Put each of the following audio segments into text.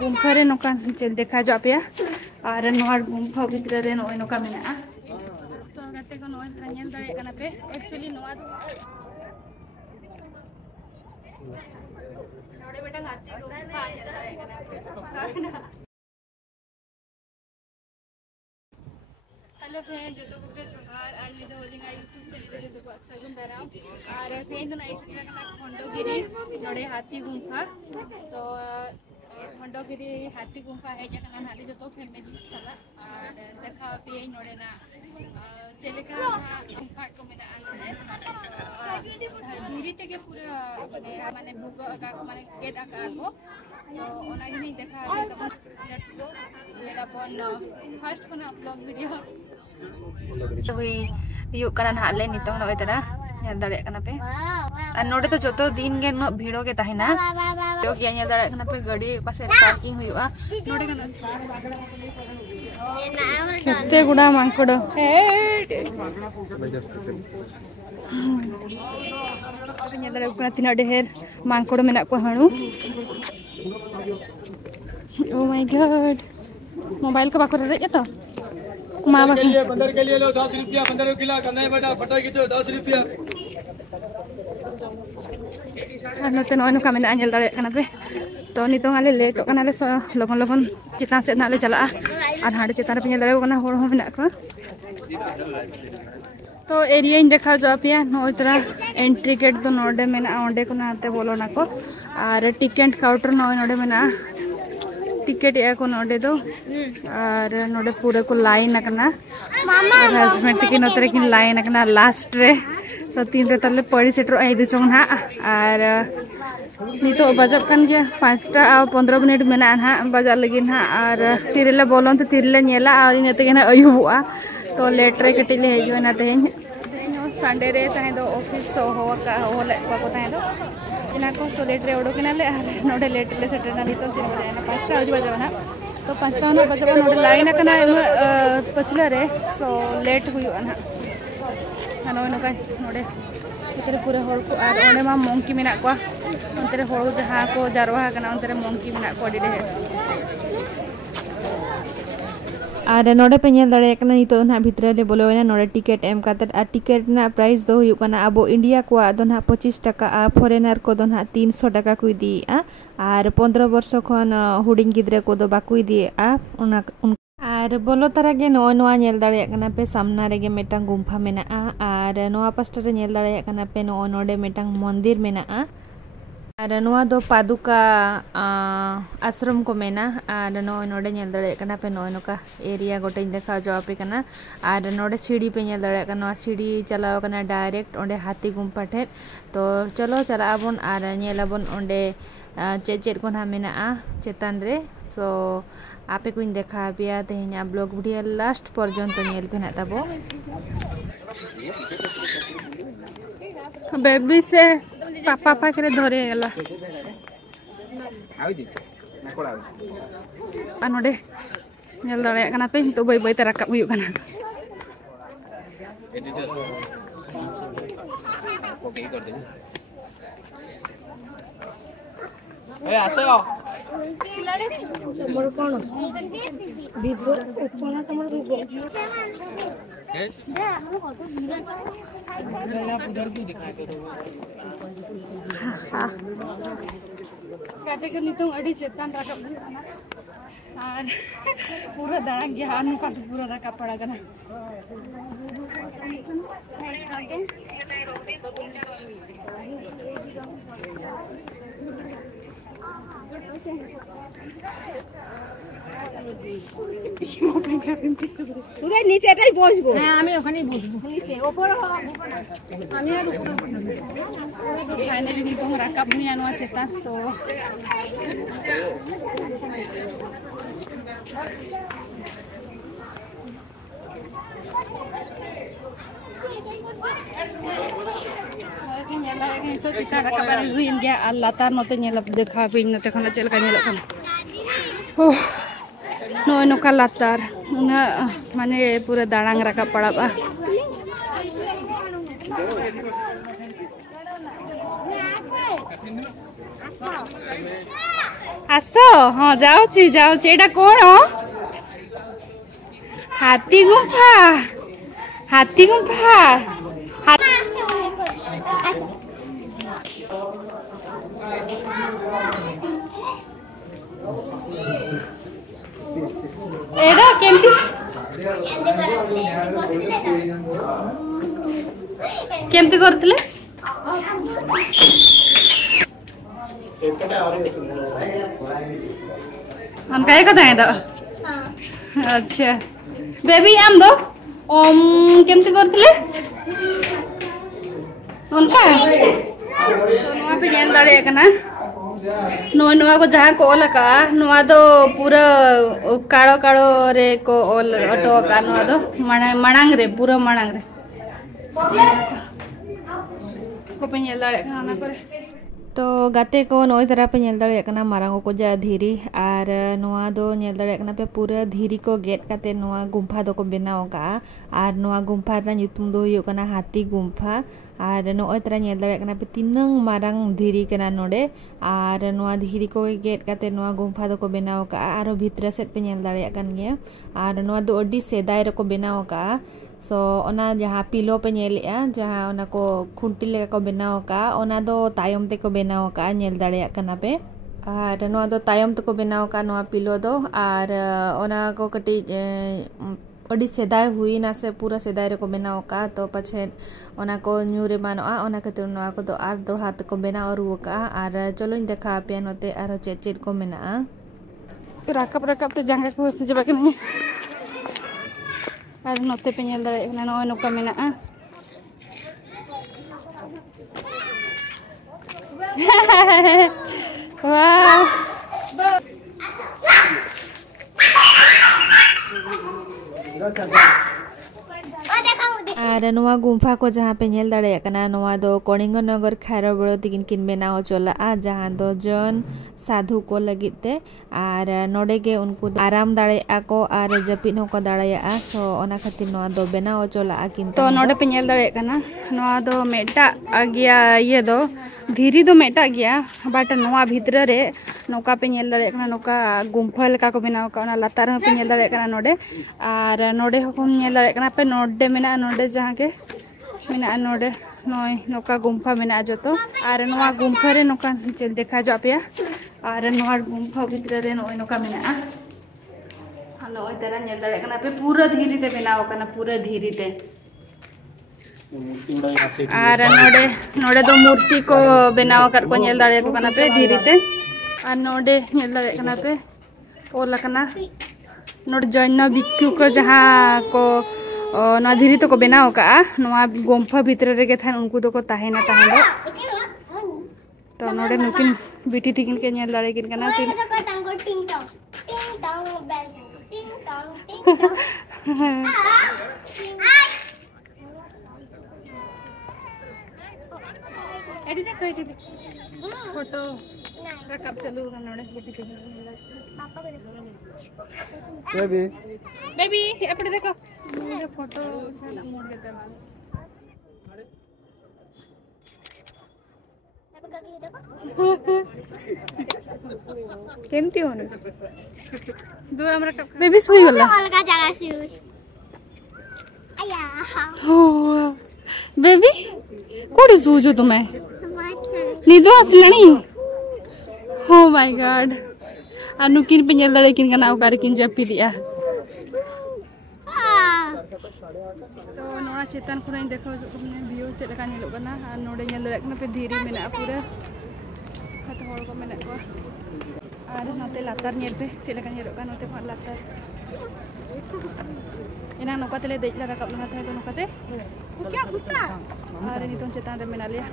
गुम्फा रे नोका चल देखा जा पे और नोआ गुम्फा भीतर रे नोय नोका मेना तो गाते को नोय नेल दाड़े कना पे एक्चुअली नोआ दो नोडे बेटा हाथी गुम्फा नेल दाड़े कना पे हेलो फ्रेंड जो तो गुके जोहार आज मैं जो लिंगा यूट्यूब चैनल जो को सगुन दाराम और तेन तो नाइ सेटरा कना खंडगिरी नोडे हाथी गुम्फा तो खंडगिरी हाथी गुम्फा है जकना नाले जो तो फैमिली चला और देखा पे नोडेना चलेका गुम्फा को मेना आने धीरे तके पूरा माने भूग का माने गेट आका को तो ओना गिनी देखा तो let's go let upon first कोना ब्लॉग वीडियो वी यू कना हाले नितों नोय तरा नेल दाड़े कना पे और नोडे तो जोतो दिन गे नो भीड़ो के ताहिना तो किया नेल दाड़े कना पे गाड़ी पासे पार्किंग हुआ नोडे कना केते गुडा मांकोडो नेल दाड़े कना तिना ढेर मांकोडो मेना को हाणु ओ माय गॉड मोबाइल को बाको रे तो बंदर के लिए लो 10 रुपया 15 किलो करना है बेटा फटा की तो 10 रुपया नोते नोय का मेना नेल दाड़े कना पे तो नितो आले लेट कना ले लगन लगन चिता से नाले चला और हाडे चिता रे नेल दाड़े कना होड़ हो मेना को तो एरिया इन देखा जो पे नोय तरा एंट्री गेट तो नोडे मेना ओंडे को नाते बोलोना को और टिकट काउंटर नोय नोडे मेना टिकट या को नोडे दो और नोडे पूरे को लाइन करना हस्बैंड की नोतरे की लाइन करना लास्ट रे सो 3 रे तले पड़ी सेटर आइदु चोंग ना और नितो बजब कन गया 5:15 मिनट मेना ना बजार लगी ना और तिरले बोलन तो तिरले नेला और इनते के ना अयुबुआ तो लेट रे कटी ले हजो ना तेन संडे रे ताहे दो ऑफिस हो का होले को ताहे दो इना को तो लेट रे ओडोकिना ले नोडे लेट ले सेटर ना नितो दिन ना 5टा बजबना तो 5टा ना बजबा नोडे लाइन कना पछले रे सो लेट हुआ ना हानो नका नोडे इतरे पूरे होड़ को और ओने मा मंकी मेना को अंतरे होड़ जहां को जारवा कना अंतरे मंकी मेना को डिडे और नोडे पे नेल दाड़े कना नितो ना भितरे ले बोलोना नोडे टिकट एम काते आ टिकट ना प्राइस दो हुई कना अबो इंडिया को दो ना 25 टाका आ फॉरेनर को दो ना 300 टाका को दी आ और 15 वर्ष खन हुडिंग गिद्रे को दो बाकुई दी आ उना और बोलो तारा गे नो नोआ नेल दाड़े कना पे सामना रे गे मेटांग गुम्फा मेना और नोआ पास्टा रे नेल दाड़े कना पे नो नोडे मेटांग मंदिर मेना और नोआ दो पादुका आश्रम को मेना और नोडे नेल दाड़े कना पे नो नोका एरिया गोटे देखा जो पे कना और नोडे सीढ़ी पे नेल दाड़े कना सीढ़ी चलाव कना डायरेक्ट ओंडे हाथी गुम्फा ठे तो चलो चला आबन और नेलाबन ओंडे चेचेर को ना मेना चेतान रे सो आपे को देखा पिया तेहना ब्लॉग वीडियो लास्ट पर्यंत नेल पे ना ताबो बेबी से पापा पाखरे धरे गला नोडे नेल दाड़े कना पे तो बई बई ते राकब हुई कना ए आसो तमर कोन भिगो कोना तमर भिगो जा हमर को भिगो मेरा उधर भी दिखाई दे काटे कर नितो अडी चेतन राकब और पूरा दाग गया अनु का पूरा राकब पड़ा गना উদয় নিচে এটাই বসবো হ্যাঁ আমি ওখানেই বসবো নিচে উপরে আমি আর উপরে তো ফাইনালি নিতো রাকাব নিয়ে আনোয়া চেতা তো तो kita rakaban ruin dia latar note nyela dekha pin note khana chel ka nyela kan no no ka latar una mane pura darang rakap pada ba आस हाँ जाऊँ जाऊँ एटा कौन हाथी गुंफा हाथी गुंफा एडा केमती केमती करतले हम काय कथा है तो अच्छा बेबी आम दो ओम केमती करतले उनका नवा पे जेल दाड़े कना नवा नवा को जहाँ को ओल का नवा दो पूरा काड़ो काड़ो रे को ओल अटो का नवा दो मणांग रे पूरा मणांग रे को पे जेल दाड़े कना ना करे तो गाते को नई तरह पे नेल दाड़े कना मारांगो को जा धीरी और नवा दो नेल दाड़े कना पे पूरा धीरी को गेट काते नवा गुंफा दो को बनाव का और नवा गुंफा रा nyutum दो हुयो कना हाथी गुंफा और नई तरह नेल दाड़े कना पे तिनंग मारांग धीरी कना नोडे और नवा धीरी को गेट काते नवा गुंफा दो को बनाव का और भितर सेट पे नेल दाड़े कन गया और नवा दो अडी सेदाय रो को बनाव का सो ओना जहाँ पिलो पे नेलेआ जहाँ ओना को खुंटी लेका को बनाव का ओना दो तायम ते को बनाव का नेल दाड़े कना पे और नवा दो तायम ते को बनाव का नवा पिलो दो और ओना को कटी अडी सेदाय हुई ना से पूरा सेदाय रे को बनाव का तो पछे ओना को न्यूरे मानोआ ओना खातिर नवा को दो आर दो हाथ को बनाव रुवा का और चलो इन देखा पे नोते आरो चेट चेट को मेना राकब राकब ते जांगा को से जबा के नहीं और नोते पे नेल दाड़े कना नोय नोका मेना वाह और नवा गुंफा को जहाँ पे नेल दाड़े कना नवा दो कलिंग नगर खारो बड़ो तिकिन किन बनाव चला जहाँ दो जन साधु को लगते और नोडे के उनको आराम दाड़े को और जपिन को दाड़े सो ओना खातिर नवा दो बनाव चला किन तो नोडे पे नेल दाड़े कना नवा दो मेटा गया ये दो धीरी दो मेटा गया बट नवा भीतर रे नौका पे नेल दाड़े कना नौका गुंफा लेका को बनाव का लातार पे नेल दाड़े कना नोडे और नोडे को नेल दाड़े कना पे नोडे मेना नोडे जहाँ के मेना नोडे नय नौका गुंफा मेना जतो और नवा गुंफा रे नौका चल देखा जा पे और नवा गुंफा भीतर रे नय नौका मेना नय तरह नेल दाड़े कना पे पूरा धीरे ते बनाव कना पूरा धीरे ते और नोडे नोडे दो मूर्ति को बनाव कर को नेल दाड़े को कना पे धीरे ते और नोडे नेल दाड़े कना पे ओला कना नोडे जैन भिक्षु को जहाँ को ना धीरे तो को बनाव का नवा गुंफा भीतर रे के थान उनको तो को ताहेना ताहेना तो नोडे नुकिन बिटी तिकिन के नेल दाड़े किन कना तिन एडी देख एडी फोटो रकब चलू नोडे बिटी तिकिन पापा को देखो बेबी बेबी एपड़े देखो मुझे फोटो उठाना मोड़ लेता है केमती होने दो हमरा बेबी सोई गला अलगा जगह से हुई आया हो बेबी कोडी सोजो तुम्हें निदो असलनी हो माय गॉड अनु किन पे नेल दाड़े किन कना ओकार किन जपी दिया तो नोड़ा चेतन को देखो व्यू चेक लगा नेलो कना और नोडे नेल दाड़े कना पे धीरे मेना पूरा खत होड़ को मेना को और नोते लातार नेल पे चेक लगा नेलो कना नोते फल लातार एना नोका तेले देज ला रकब लगा था तो नोकाते क्या गुस्सा और नितों चेतन रे मेना लिया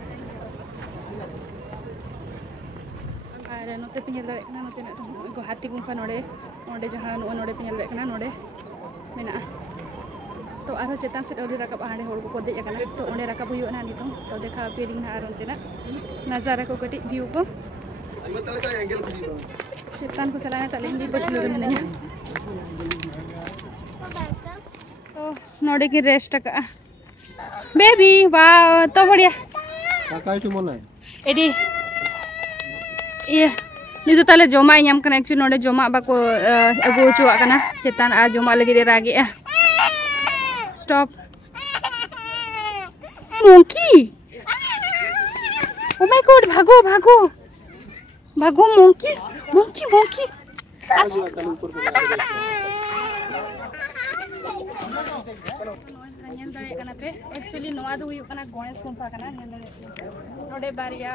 और नोते पे नेल दाड़े कना नोते को हाथी गुंफा नोडे नोडे जहां नोडे पे नेल दाड़े कना नोडे मेना तो आरो चेतन से ओडी रकब हांडे होड़ को देज कना तो ओंडे रकब हुयो ना नितों तो देखा पेरिंग ना आरो तेना नजारा को कटी व्यू को चेतन को चलाने तले इंदी बचलो रे मेना तो नोडे की रेस्ट का बेबी वाओ तो बढ़िया काका चु मन एडी ये नी तो ताले जमा याम कना एक्चुअली नोडे जमा बाको अगो चुआ कना चेतान आ जमा लगे दे रागे stop monkey oh my god भागो भागो भागो मोंकी मोंकी मोंकी एक्चुअली नवा दो हुई कना गणेश गुम्फा कना नोडे बारिया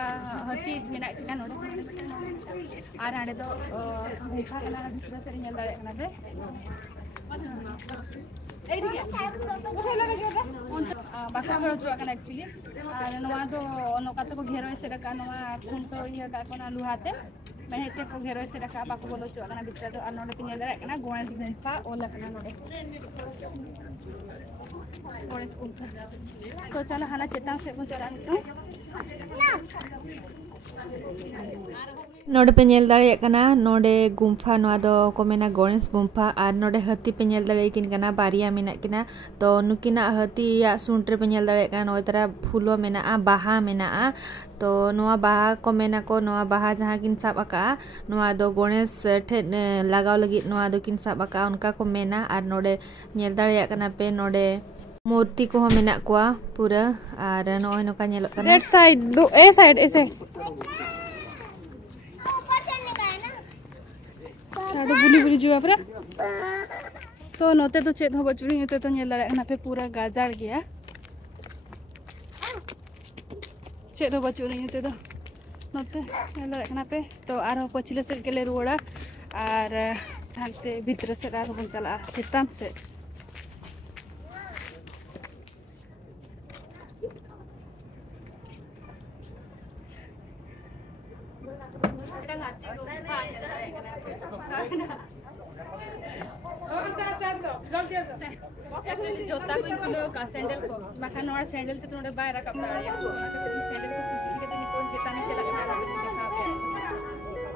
हाथी मेना किना नोडे आर आडे दो गुम्फा कना भितर से नेल दाड़े कना पे ए ठीक है उठे लगे जगह बाका हरो जुआ कना एक्चुअली आर नवा दो नोका तो को घेरो से रखा नवा खून तो ये का कोना लुहाते मेहते को घेरो से रखा बाको बोलो जुआ कना भितर तो आर नोडे पे नेल दाड़े कना गणेश गुम्फा ओला कना नोडे गणेश गुम्फा तो चलो हाना चेतान से चला नोडे पे नेल दाड़े कना नोडे गुम्फा नोआ दो को मेना गणेश गुम्फा आर नोडे हाथी पे नेल दाड़े किन कना बारिया मेना किना तो नुकिना हाथी या सुंट्रे पे नेल दाड़े कना नोय तरा फुलो मेना बाहा मेना तो नोआ बाहा को मेना को नोआ बाहा जहां किन साब आका नोआ दो गणेश ठे लगाव लगी नोआ दो किन साब आका उनका को मेना आर नोडे नेल दाड़े कना पे नोडे मूर्ति को हम मेना कोआ पूरा आर नोय नोका नेलो कना राइट साइड दो ए साइड साडो बुली बुली जुआ परा तो नोते तो चेत हो बचुरी नोते तो नेल दाड़े पे पूरा गाजार गया चेत हो बचुरी नोते तो नोते नेल दाड़े पे तो आरो पछिले सेट के ले रुवाड़ा आर हानते भीतर से आरो बन चला चेतान से जोता को का सैंडल को बाखा नोर सैंडल ते तोडे बाय रकम दाड़िया सैंडल को ठीक है तो चेताने चला कना देखा पे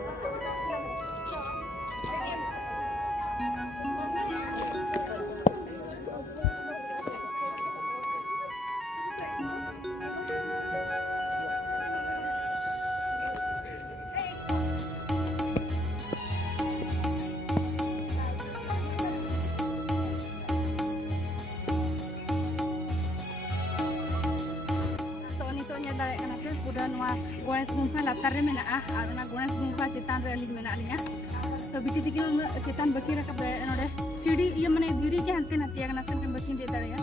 गणेश गुम्फा लातार रे मेना आर ना गणेश गुम्फा चेतान रे अली मेना लिया तो बिटी दिके चेतान बकी रकब नोडे सीढ़ी ये माने धीरे के हंते नतिया कना सन बकी दे दाड़िया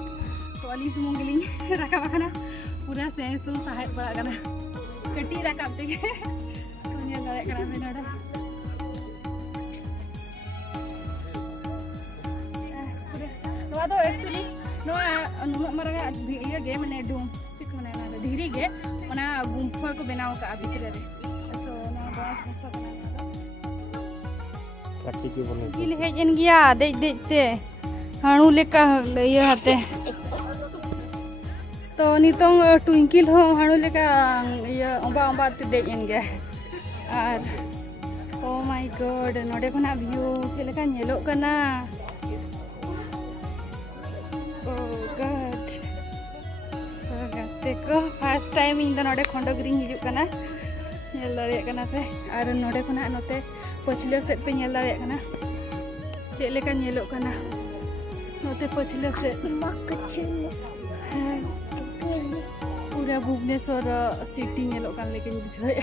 तो अली सुमुंग गेली रकब कना पूरा से सु सहाय बड़ा कना कटी रकब ते तो ने दाड़े कना में नोडे नोआ दो एक्चुअली नोआ नुना मरगा ये गे माने डूम चिक माने ना धीरे गे ओना गुम्फा को बनाव का भीतर रे तो ना गणेश गुम्फा बनाव काटी के बने किल हेजन गया दे देते हाणु लेका ये हाते तो नितोंग ट्विंकल हो हाणु लेका ये ओबा ओबा ते देजन गया आर ओ माय गॉड नोडे खना व्यू से लेका नेलो कना ओ गॉड देखो फर्स्ट टाइम इन नोडे खंडगिरी हिजु कना नेल दाड़े कना पे आर नोडे खना नोते पछले सेट पे नेल दाड़े कना चे लेका नेलो कना नोते पछले से पूरा भुवनेश्वर सिटी नेलो कान लेके बुझाय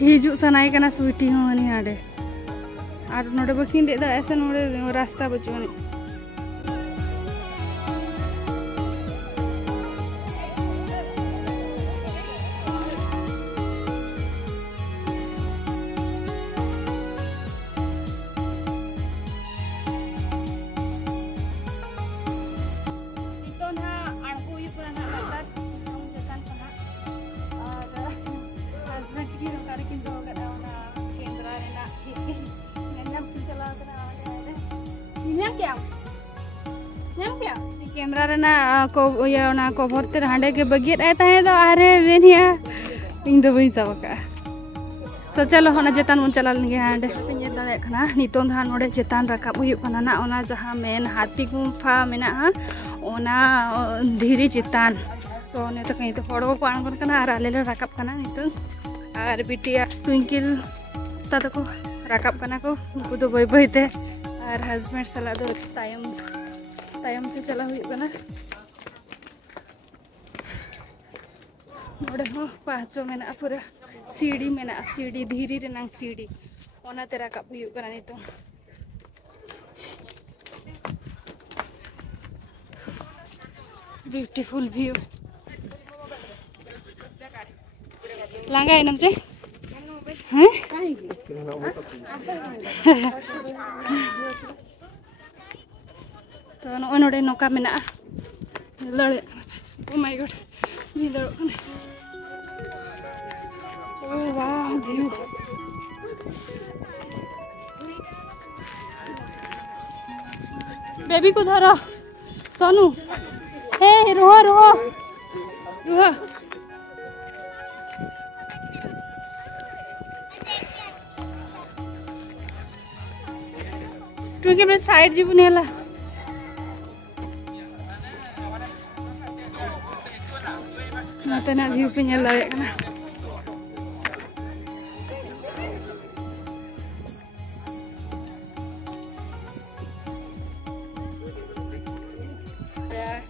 हिजु सनाई कना स्वीटी हो हनी आडे आर नोडे बकिन दे दा ऐसा नोडे रास्ता बचुनी कैमरा रेना को ये ना कवर ते हांडे के बगियत आय ताहे दो आरे वेनिया इन दो बई साबका तो चलो होना चेतान बन चला लेंगे हांडे पे दाड़े खाना नितों धा नोडे चेतान रकाब हुई खाना ना ओना जहाँ मेन हाथी गुम्फा मेना ओना धीरे चेतान तो ने तो कहीं तो फोड़ो को आंगन करना और आले रकाब करना नितों और बिटिया ट्विंकल तातो को रकाब करना को उनको तो बय बय ते और हस्बैंड सला दो तायम के चला हुई करना नोडे हो पाँचों में ना पूरा सीढ़ी में ना सीढ़ी धीरे रेनांग सीढ़ी ओना ते रकाब हुई करना नितों ब्यूटीफुल व्यू लांगा है नमसे हैं तो नोडे नौका में ना लड़े ओ माय गॉड मी दरो ओ वाह व्यू बेबी को धरो सोनू हे रोह रोह रोह क्योंकि मैं साइड जी बुनेला नते ना व्यू पे नेला ना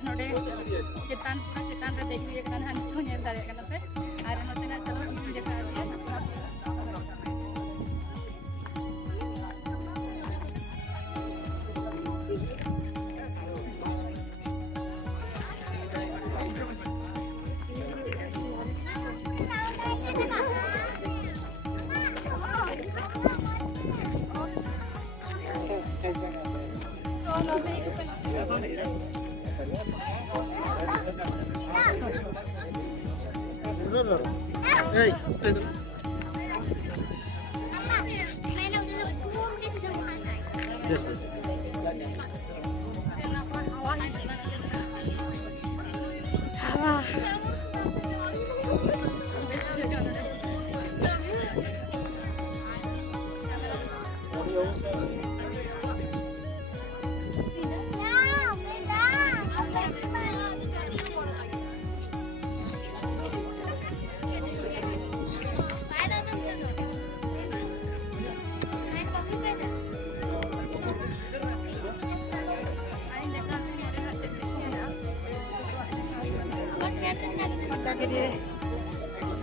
नोडे चेतान पूरा चेतान रे देख लिए कना हानि तो नेल दारे कना पे आरे नते ना चलो व्यू देखा दिया Hey,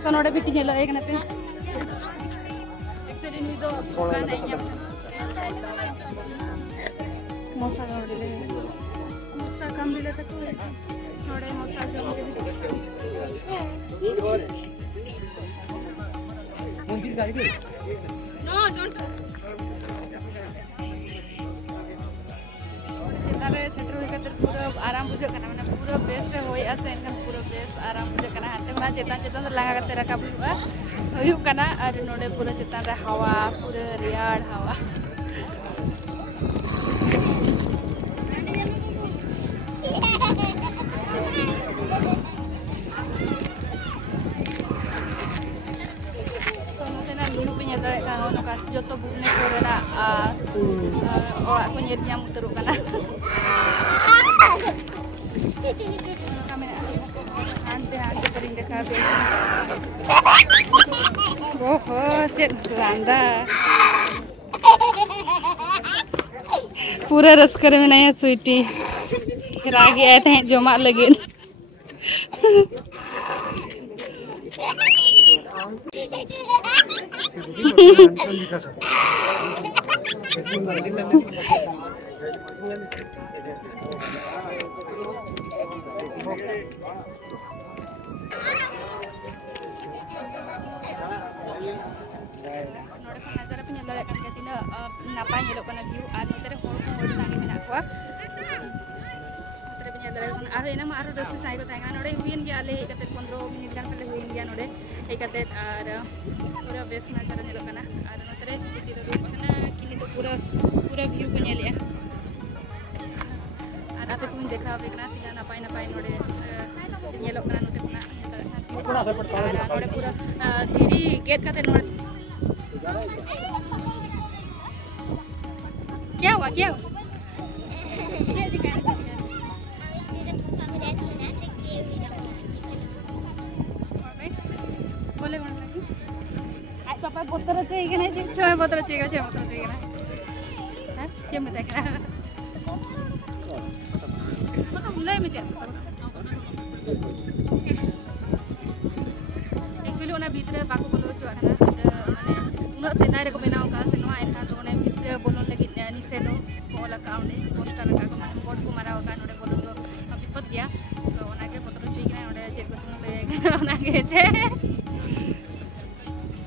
तो नोडे भी टिके लगे कना पे एक्चुअली नुई दो गाना इया मोसा नोडे ले मोसा कम दिले तो नोडे मोसा कम दिले नो डोंट चेतारे छटर होई कतर पूरा आराम बुझे कना माने पूरा बेस से होई आसे इनकन पूरा बेस आराम बुझे कना हाते ना चेतान लगा कते रकाब हुई कना और नोडे पूरा चेतान रे हवा पूरा रियाड़ हवा जो तो भुवनेश्वर और को nyet nyamuk teruk kana ante tering dekat oh cek landa पूरा रस करे में नहीं स्वीटी रागी आए थे जोमा लगे नजारा पे nyala kan katina napa nyelok kana view ar notere hor sangi mena ko notere pe nyala kan ar ena ma ar dosti sai ko tanga node huin gya le ekate 15 minit kan pele huin gya node ekate ar pura best nazara nyelok kana ar notere tiro kana kini to pura view ko nyale ar ate kun dekha bekna tina napa node nyelok kana note kuna nyala kan node pura diri gate kate node क्या हुआ क्या हुआ बोले कौन लगी आज पापा पत्र चाहिए कि नहीं छः पत्र चाहिए कि ना हैं क्या मैं देख रहा मतलब उल्लाय में चाहिए एक्चुअली उन्हें भीतर बाको बोलो चुआ ना माने उन्हें सेदाय रे को बनाओ का से नोआ एनका तो उन्हें भीतर बोलो लगी निसे दो बोला काउंडे पोस्टर लगा को माने बोर्ड को मारा होगा नोडे बोलो तो विपद गया सो उन्हें के पत्र चाहिए कि ना उन्हें जेल को सुन ले उन्हें के छे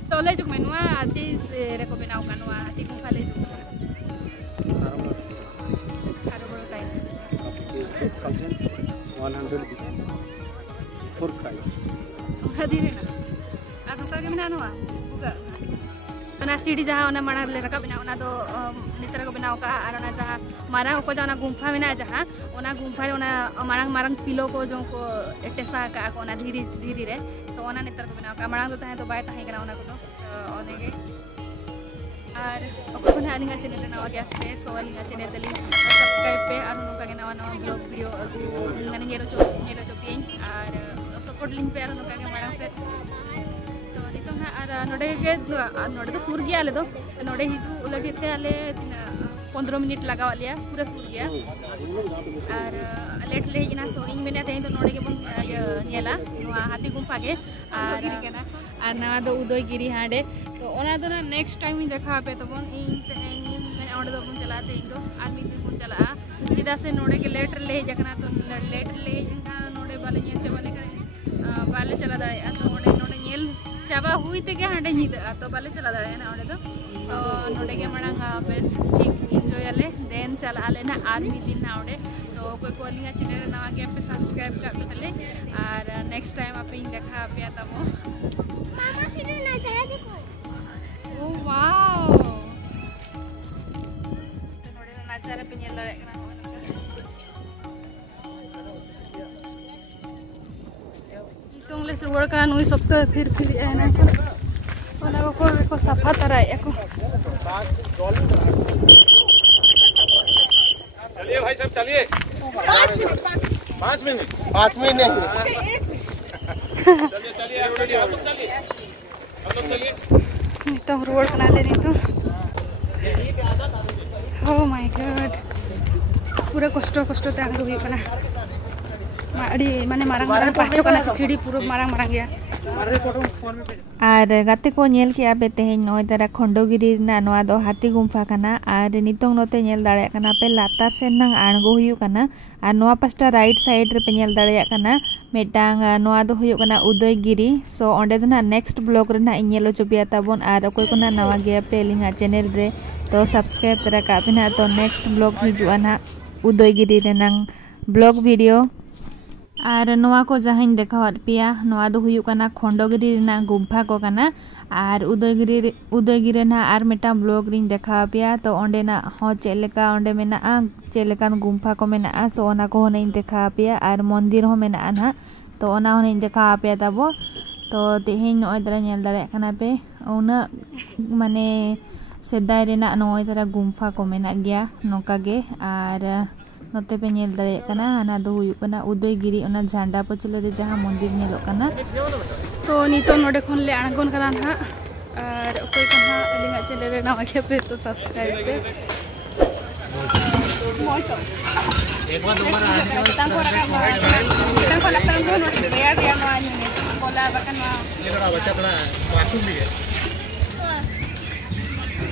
तो ले जुक मेनुआ आती से रे को बनाओ का नोआ आती को खाले जुक खारो बड़ो टाइम 100 खदीरे ना आरो का के मेना नोआ उगा ना सीढ़ी जहाँ उन्हें मना ले रखा बिना उन्हें तो नितर को बिना उका आरो ना जहाँ मारा उको जहाँ गुम्फा बिना जहाँ उन्हें गुम्फा रे उन्हें मारंग मारंग पिलो को जो को टेसा का को उन्हें धीरे धीरे रे तो उन्हें नितर को बिना उका मारंग तो ताहे तो बाय ताहे करा उन्हें को तो उन्हें के आर उको उन्हें अलिंगा चैनल ले नवा गया से सो अलिंगा चैनल तली सब्सक्राइब पे आरो नुका के नवा नवा ब्लॉग वीडियो अगु ngane ngelo chopieng आर सपोर्ट लिंक पे आरो नुका के मारंग से नोडे के नोडे तो सूर गया आले तो नोडे हिजू लगे थे आले 15 मिनट लगा लिया पूरा सूर गया और लेट ले इना सोइंग में थे तो नोडे के बन नेला नोआ हाथी गुम्फा के और नवा दो उदयगिरी हांडे तो ओना तो ना नेक्स्ट टाइम देखा पे तो बन इन ओंडे तो बन चलाते इन तो आदमी तो बन चला सीधा से नोडे के लेटर ले जकना तो लेटर ले जंका नोडे बाले ये चबाले बाले चला दाड़े तो नोडे नोडे नेल चाबा हुई थे क्या हांडे नींद तो बाले चला दाड़े ना ओंडे तो नोडे के मणंग बेस ठीक एंजॉय आले देन चला आले ना आर्मी दिन ना ओंडे तो कोई कोलिंगा चैनल नवा के पे सब्सक्राइब कर तले और नेक्स्ट टाइम आप इन देखा पे तमो मामा सीधे नजारा देखो ओ वाओ तो नोडे नजारा पे नेल दाड़े ना इंग्लिश वर्ड का नुई सब तो फिर है ना ओना को सफा तरह एको चलिए भाई साहब चलिए 5 मिनट चलिए चलिए हम लोग चलिए तो रोड बना ले नहीं तो ओ माय गॉड पूरा कष्ट त्याग हुई कना अड़ी माने मारंग मारंग पाचो कना सीढ़ी पूरा मारंग मारंग गया और गाते को नेल के आबे तेहेन नय दरा खंडोगिरी ना नवा दो हाथी गुम्फा कना और नितोंग नोते नेल दाड़े कना पे लातार से नंग आणगो हुयु कना और नवा पास्टा राइट साइड रे पे नेल दाड़े कना मेटांग नवा दो हुयु कना उदयगिरी सो ओंडे दो ना नेक्स्ट ब्लॉग रे ना इनेलो चोपिया ताबोन और कोई कोना नवा गया पे लिंगा चैनल रे तो सब्सक्राइब तरा का बिना तो नेक्स्ट ब्लॉग हिजुआ ना उदयगिरी रे नंग ब्लॉग वीडियो और नवा को जहां देखा पिया नवा दो हुयु कना खंडोगिरी ना गुम्फा को कना और उदयगिरी ना और मेटा ब्लॉग रिन देखा पिया तो ओंडे ना हो चेलेका ओंडे मेना चेलेकान गुम्फा को मेना सो ओना को होने देखा पिया और मंदिर हो मेना ना तो ओना होने देखा पिया तबो तो तेहेन नय दरा नेल दाड़े कना पे उना माने सेदाय रेना नय दरा गुम्फा को मेना गया नोका गे और नोते पे नेल दाड़े कना आना दो हुयु कना उदयगिरी ओना झंडा पचले रे जहां मंदिर नेलो कना तो नितो नोडे खन ले आणगोन कना ना और ओके कना अलिंगा चैनल रे नवा के पे तो सब्सक्राइब पे एक बार दोबारा तंग को लगता है नोडे यार नवा बोला बकन ये बच्चा थोड़ा मासूम भी है